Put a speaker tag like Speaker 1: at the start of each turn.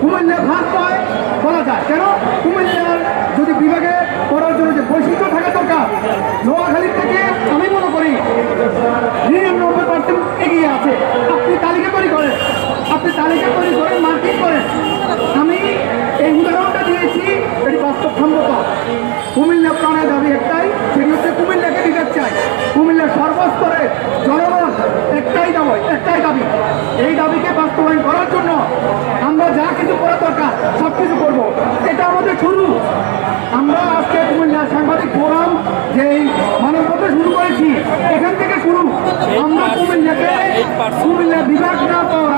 Speaker 1: কুমিল্লা ভাগ পায়, বলা যায়। কেন? কুমিল্লার যদি বিভাগে করার জন্য যে বৈশিষ্ট্য থাকা দরকার নোয়াখালীর থেকে আমি মনে করি নিরানব্বই পার্সেন্ট এগিয়ে আছে। আপনি তালিকা তৈরি করেন। আপনি তালিকা তৈরি করেন মার্কিং করেন। আমি এই উদাহরণটা দিয়েছি, এটি বাস্তবসম্মত। কুমিল্লা প্রাণের দাবি একটাই, সেটি হচ্ছে কুমিল্লাকে দিতে চাই। কুমিল্লার সর্বস্তরে জনগণ একটাই দাবি একটাই দাবি। এই দাবিকে বাস্তবায়ন করার জন্য কিছু করব। এটা আমাদের শুরু। আমরা আজকে কুমিল্লা সাংবাদিক ফোরাম যে মানবপত্র শুরু করেছি, এখান থেকে শুরু। আমরা কুমিল্লাকে, কুমিল্লা বিভাগ না পাওয়ার